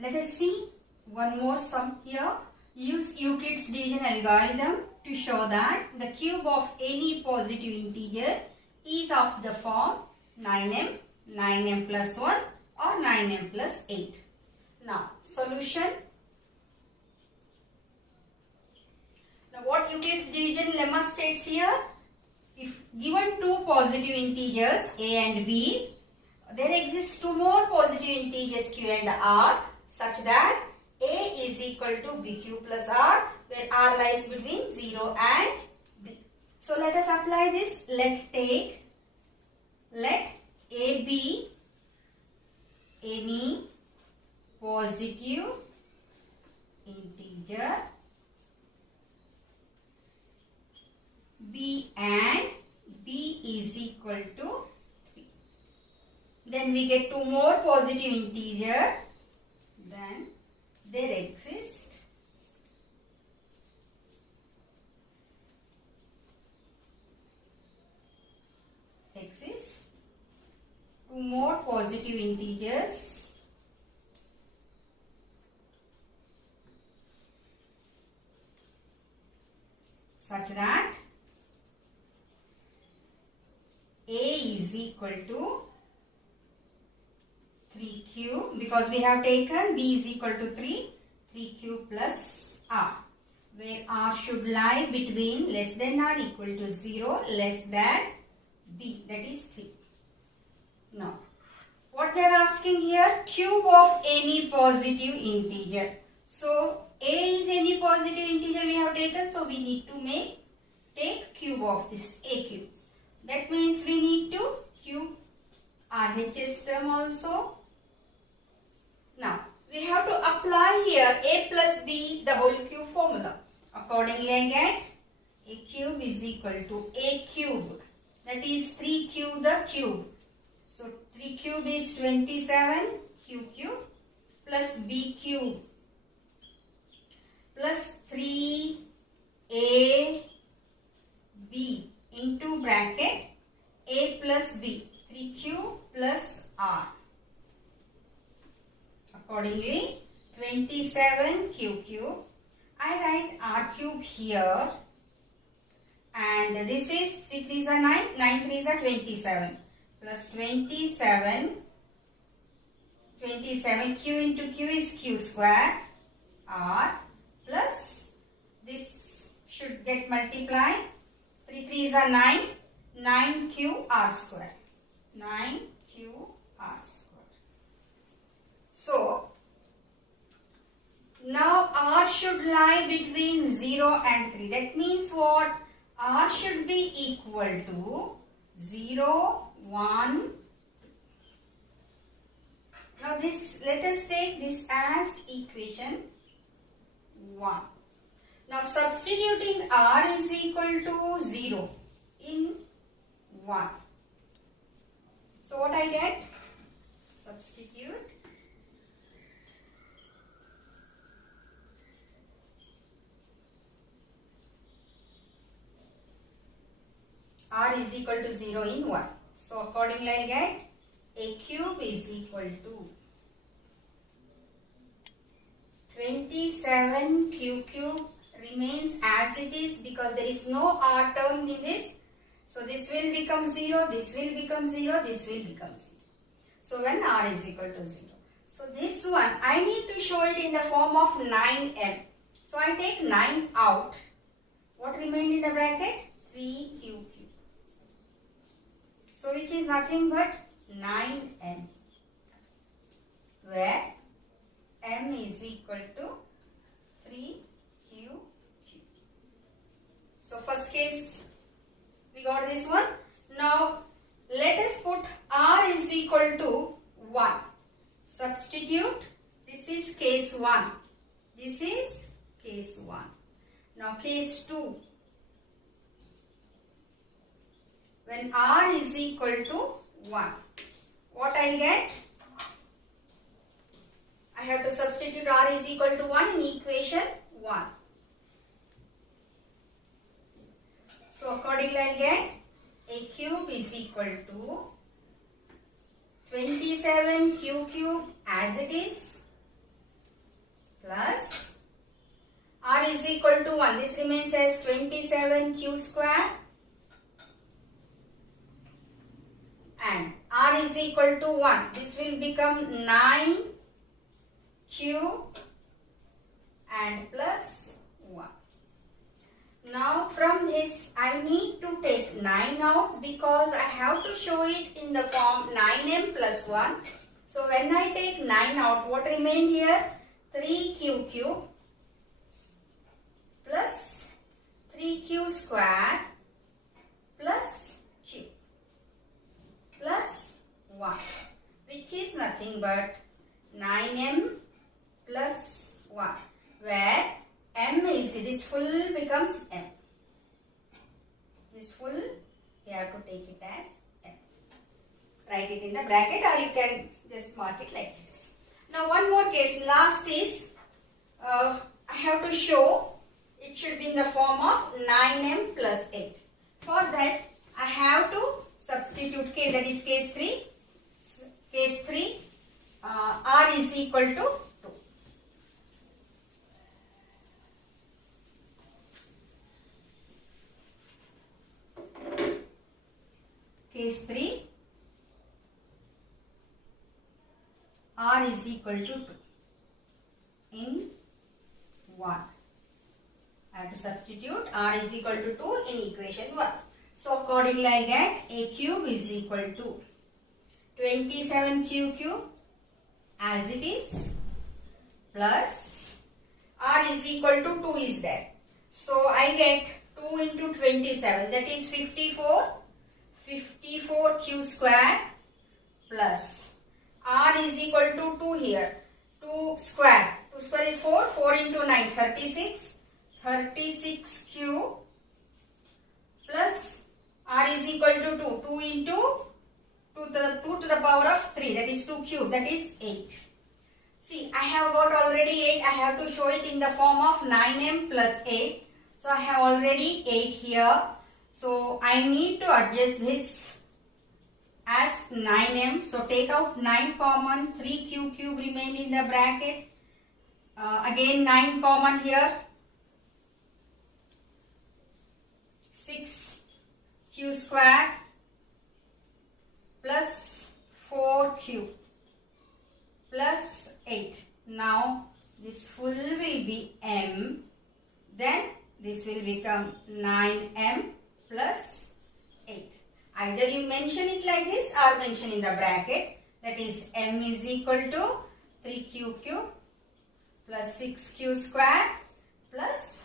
let us see one more sum here. Use Euclid's division algorithm to show that the cube of any positive integer is of the form 9m, 9m plus 1 or 9m plus 8. Now, solution. Now, what Euclid's division lemma states here? If given two positive integers a and b, there exists two more positive integers q and r such that a is equal to bq plus r, where r lies between 0 and b. So let us apply this. Let a be any positive integer, b and b is equal to 3. Then we get two more positive integer. Then there exists two more positive integers such that a is equal to 3 cube, because we have taken b is equal to 3 cube plus r, where r should lie between less than or equal to 0, less than b, that is 3. Now, what they are asking here? Cube of any positive integer. So, a is any positive integer we have taken, so we need to take cube of this, a cube. That means we need to cube RHS term also. Now, we have to apply here a plus b the whole cube formula. Accordingly, I get a cube is equal to a cube. That is 3 cube the cube. So, 3 cube is 27 q cube plus b cube plus 3a b into bracket a plus b, 3 cube plus r. Accordingly, 27 q cube. I write r cube here, and this is 3 3s are 9, 9 3s are 27 plus 27 q into q is q square r plus this should get multiplied. 3 3s are 9, 9q r square, 9q r square. So, now r should lie between 0 and 3. That means what? R should be equal to 0, 1, 2. Now this, let us take this as equation 1. Now substituting r is equal to 0 in 1. So what I get? Substitute r is equal to 0 in 1. So accordingly I get a cube is equal to 27 q cube remains as it is because there is no r term in this. So this will become 0, this will become 0, this will become 0. So when r is equal to 0. So this one I need to show it in the form of 9m. So I take 9 out. What remained in the bracket? 3q cube. So which is nothing but 9m, where m is equal to 3q cube. So first case we got this one. Now let us put r is equal to 1. Substitute. This is case 1. This is case 1. Now case 2. When r is equal to 1, what I get? I have to substitute r is equal to 1 in equation 1. So accordingly I get a cube is equal to 27 q cube as it is 1. This remains as 27q square. And r is equal to 1. This will become 9q and plus 1. Now from this I need to take 9 out because I have to show it in the form 9m plus 1. So when I take 9 out, what remained here? 3q cube plus 3q square plus q plus 1, which is nothing but 9m plus 1, where m is, this full becomes m. This full, we have to take it as m. Write it in the bracket, or you can just mark it like this. Now one more case, last is, I have to show it should be in the form of 9m plus 8. For that, I have to substitute k, that is case 3. Case 3, r is equal to 2. Case 3, r is equal to 2 in 1. I have to substitute r is equal to 2 in equation 1. So accordingly I get a cube is equal to 27q cube as it is plus r is equal to 2 is there. So I get 2 into 27, that is 54q square plus r is equal to 2 here. 2 square is 4, 4 into 9, 36 cube plus r is equal to 2. 2 into 2 to the power of 3, that is 2 cube, that is 8. See, I have got already 8. I have to show it in the form of 9m plus 8. So I have already 8 here. So I need to adjust this as 9m. So take out 9 common, 3q cube remain in the bracket. Again 9 common here. 6q square plus 4q plus 8. Now this full will be m. Then this will become 9m plus 8. Either you mention it like this or mention in the bracket. That is m is equal to 3q cube plus 6q square plus